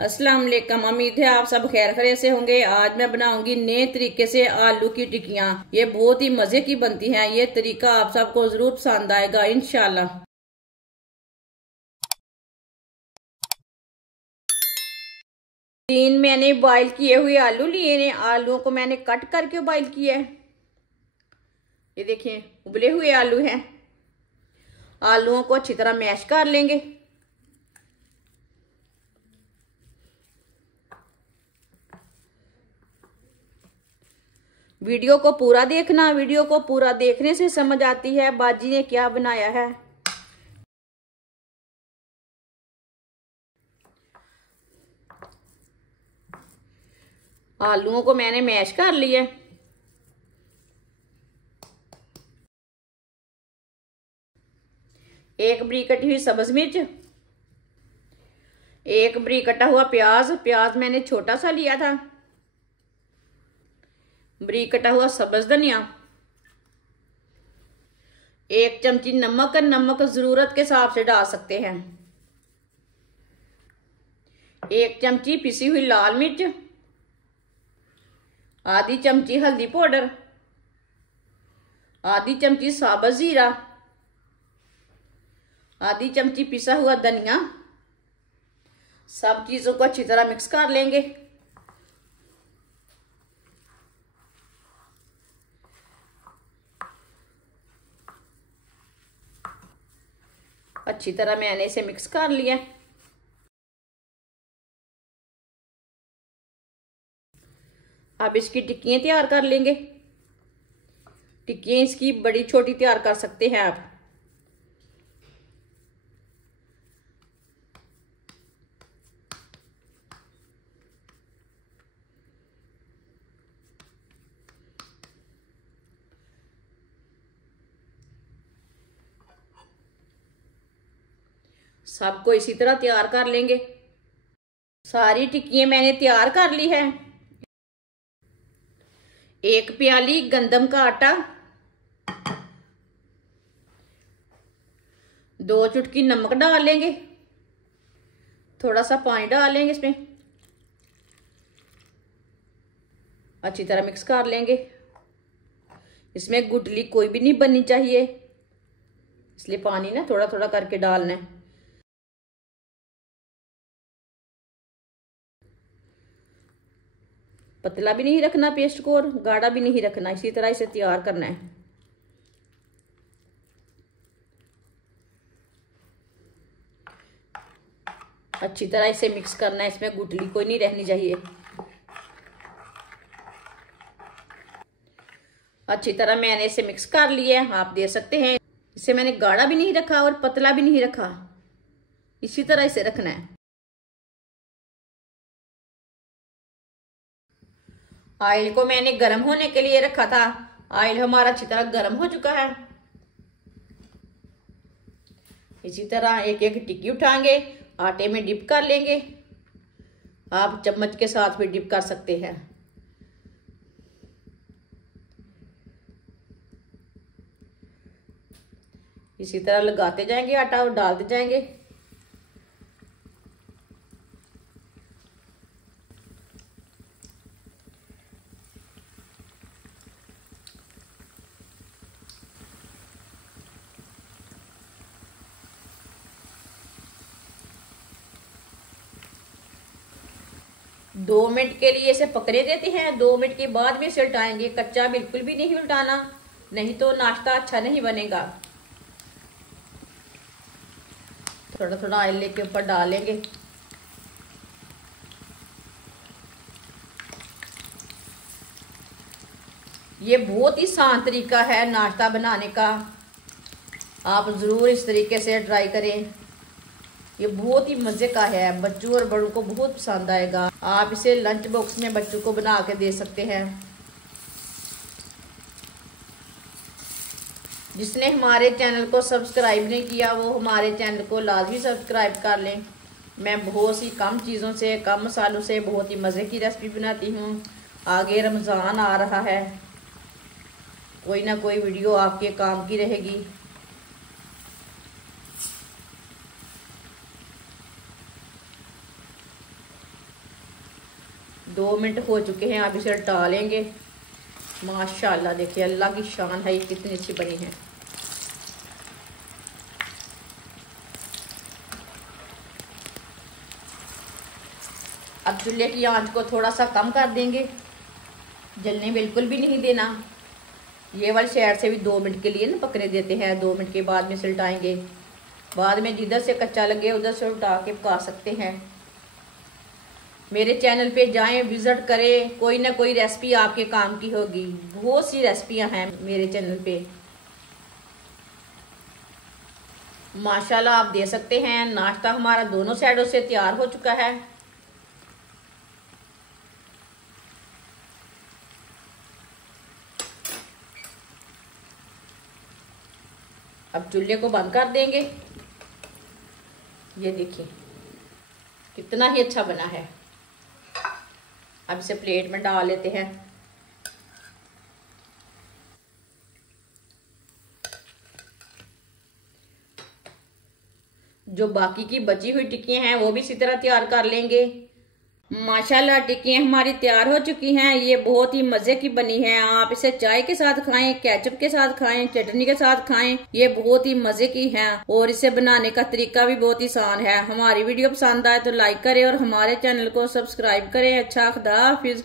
अस्सलाम वालेकुम। उम्मीद है आप सब खैर खैरियत से होंगे। आज मैं बनाऊंगी नए तरीके से आलू की टिक्कियाँ। ये बहुत ही मजे की बनती हैं। ये तरीका आप सबको जरूर पसंद आएगा इंशाल्लाह। 3 मैंने बॉईल किए हुए आलू लिए हैं। आलूओं को मैंने कट करके बॉईल किया है। ये देखिए उबले हुए आलू हैं। आलूओं को अच्छी तरह मैश कर लेंगे। वीडियो को पूरा देखना। वीडियो को पूरा देखने से समझ आती है बाजी ने क्या बनाया है। आलूओं को मैंने मैश कर लिया। एक बरीक कटी हुई सब्ज मिर्च, एक बरीक कटा हुआ प्याज। प्याज मैंने छोटा सा लिया था। बरीक कटा हुआ सब्ज धनिया, 1 चमची नमक। नमक जरूरत के हिसाब से डाल सकते हैं। 1 चमची पिसी हुई लाल मिर्च, आधी चमची हल्दी पाउडर, आधी चमची साबुत जीरा, आधी चमची पिसा हुआ धनिया। सब चीजों को अच्छी तरह मिक्स कर लेंगे। अच्छी तरह मैंने इसे मिक्स कर लिया। अब इसकी टिक्कियाँ तैयार कर लेंगे। टिक्कियाँ इसकी बड़ी छोटी तैयार कर सकते हैं आप। सबको इसी तरह तैयार कर लेंगे। सारी टिक्कियाँ मैंने तैयार कर ली है। 1 प्याली गंदम का आटा, 2 चुटकी नमक डाल लेंगे। थोड़ा सा पानी डाल लेंगे इसमें। अच्छी तरह मिक्स कर लेंगे। इसमें गुठली कोई भी नहीं बननी चाहिए, इसलिए पानी ना थोड़ा थोड़ा करके डालना है। पतला भी नहीं रखना पेस्ट को और गाढ़ा भी नहीं रखना। इसी तरह इसे तैयार करना है। अच्छी तरह इसे मिक्स करना है। इसमें गुठली कोई नहीं रहनी चाहिए। अच्छी तरह मैंने इसे मिक्स कर लिया है। आप देख सकते हैं इसे मैंने गाढ़ा भी नहीं रखा और पतला भी नहीं रखा। इसी तरह इसे रखना है। ऑयल को मैंने गर्म होने के लिए रखा था। ऑयल हमारा अच्छी तरह गर्म हो चुका है। इसी तरह एक एक टिक्की उठाएंगे, आटे में डिप कर लेंगे। आप चम्मच के साथ भी डिप कर सकते हैं। इसी तरह लगाते जाएंगे आटा और डालते जाएंगे। दो मिनट के लिए इसे पकड़े देते हैं। 2 मिनट के बाद में इसे उल्टाएंगे। कच्चा बिल्कुल भी नहीं उल्टाना, नहीं तो नाश्ता अच्छा नहीं बनेगा। थोड़ा थोड़ा ऑयल लेके ऊपर डालेंगे। ये बहुत ही आसान तरीका है नाश्ता बनाने का। आप जरूर इस तरीके से ट्राई करें। ये बहुत ही मजे का है। बच्चों और बड़ों को बहुत पसंद आएगा। आप इसे लंच बॉक्स में बच्चों को बना के दे सकते हैं। जिसने हमारे चैनल को सब्सक्राइब नहीं किया वो हमारे चैनल को लाजमी सब्सक्राइब कर लें। मैं बहुत सी कम चीज़ों से, कम मसालों से बहुत ही मज़े की रेसिपी बनाती हूँ। आगे रमज़ान आ रहा है, कोई ना कोई वीडियो आपके काम की रहेगी। 2 मिनट हो चुके हैं, अब इसे डालेंगे। माशाल्लाह देखिए, अल्लाह की शान है, ये कितनी अच्छी बनी है। अब चूल्हे की आंच को थोड़ा सा कम कर देंगे, जलने बिल्कुल भी नहीं देना। ये वाली साइड से भी 2 मिनट के लिए ना पकने देते हैं, 2 मिनट के बाद में उल्टाएंगे। बाद में जिधर से कच्चा लगे उधर से उल्टा के पका सकते हैं। मेरे चैनल पे जाएं, विजिट करें, कोई ना कोई रेसिपी आपके काम की होगी। बहुत सी रेसिपियां हैं मेरे चैनल पे। माशाल्लाह आप दे सकते हैं। नाश्ता हमारा दोनों साइडों से तैयार हो चुका है। अब चूल्हे को बंद कर देंगे। ये देखिए कितना ही अच्छा बना है। अब इसे प्लेट में डाल लेते हैं। जो बाकी की बची हुई टिक्कियां हैं वो भी इसी तरह तैयार कर लेंगे। माशाल्लाह टिक्कियां हमारी तैयार हो चुकी हैं। ये बहुत ही मजे की बनी है। आप इसे चाय के साथ खाएं, केचप के साथ खाएं, चटनी के साथ खाएं। ये बहुत ही मजे की है और इसे बनाने का तरीका भी बहुत ही आसान है। हमारी वीडियो पसंद आए तो लाइक करें और हमारे चैनल को सब्सक्राइब करें। अच्छा, खुदा हाफिज।